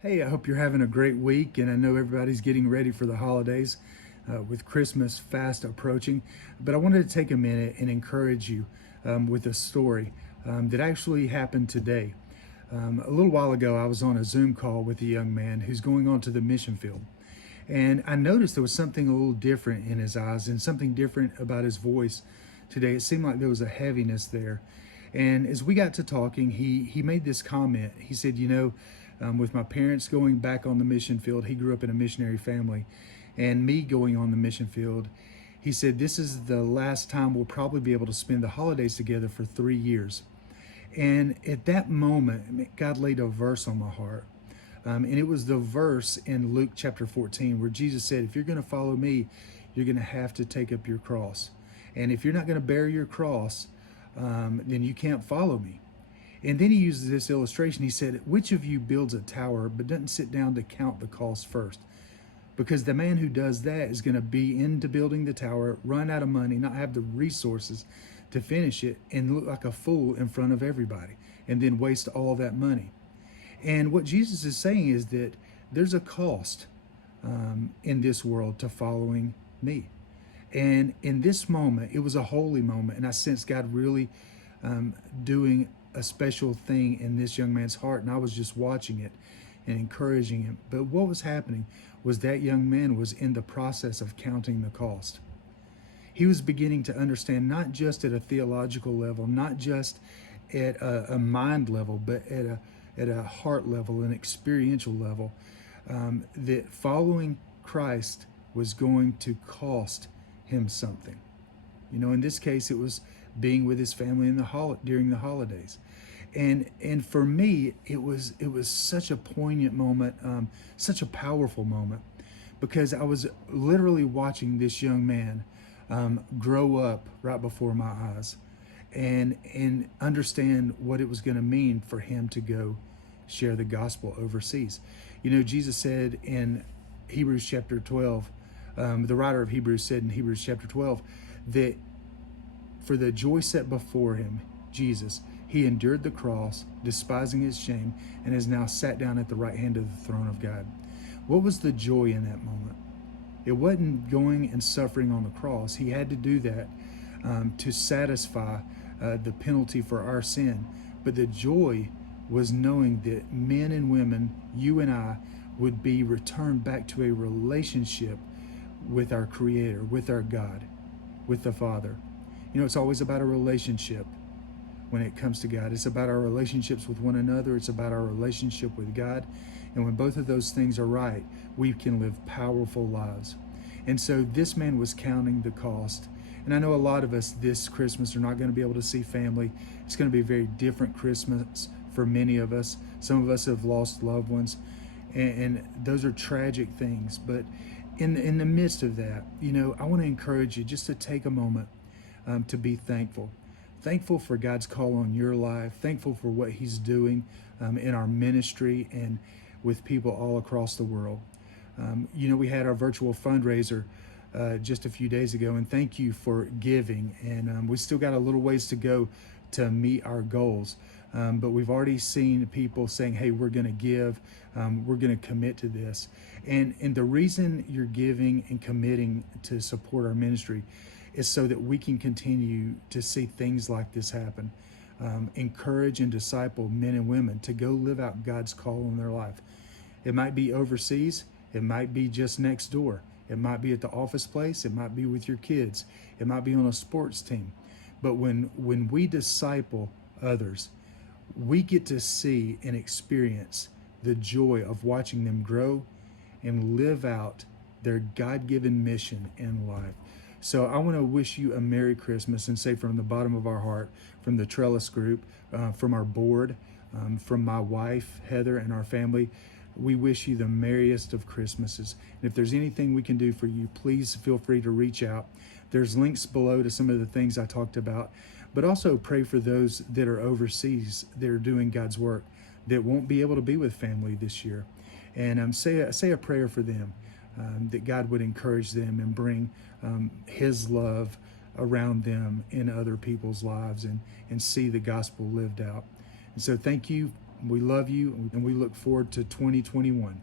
Hey, I hope you're having a great week, and I know everybody's getting ready for the holidays with Christmas fast approaching. But I wanted to take a minute and encourage you with a story that actually happened today. A little while ago, I was on a Zoom call with a young man who's going on to the mission field. And I noticed there was something a little different in his eyes and something different about his voice today. It seemed like there was a heaviness there. And as we got to talking, he made this comment. He said, with my parents going back on the mission field, he grew up in a missionary family, and me going on the mission field, he said, this is the last time we'll probably be able to spend the holidays together for 3 years. And at that moment, God laid a verse on my heart. And it was the verse in Luke chapter 14 where Jesus said, if you're going to follow me, you're going to have to take up your cross. And if you're not going to bear your cross, then you can't follow me. And then he uses this illustration. He said, which of you builds a tower but doesn't sit down to count the cost first? Because the man who does that is going to be into building the tower, run out of money, not have the resources to finish it, and look like a fool in front of everybody, and then waste all that money. And what Jesus is saying is that there's a cost in this world to following me. And in this moment, it was a holy moment, and I sensed God really doing a special thing in this young man's heart, and I was just watching it and encouraging him. But what was happening was that young man was in the process of counting the cost. He was beginning to understand, not just at a theological level, not just at a mind level, but at a heart level, an experiential level, that following Christ was going to cost him something. In this case, it was being with his family during the holidays. And for me, it was such a poignant moment, such a powerful moment, because I was literally watching this young man grow up right before my eyes, and understand what it was going to mean for him to go share the gospel overseas. Jesus said in Hebrews chapter 12, the writer of Hebrews said in Hebrews chapter 12, that for the joy set before him, Jesus, he endured the cross, despising its shame, and has now sat down at the right hand of the throne of God. What was the joy in that moment? It wasn't going and suffering on the cross. He had to do that to satisfy the penalty for our sin. But the joy was knowing that men and women, you and I, would be returned back to a relationship with our Creator, with our God, with the Father. It's always about a relationship when it comes to God. It's about our relationships with one another. It's about our relationship with God. And when both of those things are right, we can live powerful lives. And so this man was counting the cost. And I know a lot of us this Christmas are not going to be able to see family. It's going to be a very different Christmas for many of us. Some of us have lost loved ones, and those are tragic things. But in the midst of that, I want to encourage you just to take a moment to be thankful. Thankful for God's call on your life. Thankful for what He's doing in our ministry and with people all across the world. We had our virtual fundraiser just a few days ago, and thank you for giving. And we still got a little ways to go to meet our goals. But we've already seen people saying, hey, we're going to give, we're going to commit to this. And the reason you're giving and committing to support our ministry is so that we can continue to see things like this happen. Encourage and disciple men and women to go live out God's call in their life. It might be overseas. It might be just next door. It might be at the office place. It might be with your kids. It might be on a sports team. But when we disciple others, we get to see and experience the joy of watching them grow and live out their God-given mission in life. So I want to wish you a Merry Christmas and say from the bottom of our heart, from the Trellis Group, from our board, from my wife, Heather, and our family, we wish you the merriest of Christmases. And if there's anything we can do for you, please feel free to reach out. There's links below to some of the things I talked about, but also pray for those that are overseas that are doing God's work that won't be able to be with family this year. And say a prayer for them, that God would encourage them and bring His love around them in other people's lives and see the gospel lived out. And so thank you We love you, and we look forward to 2021.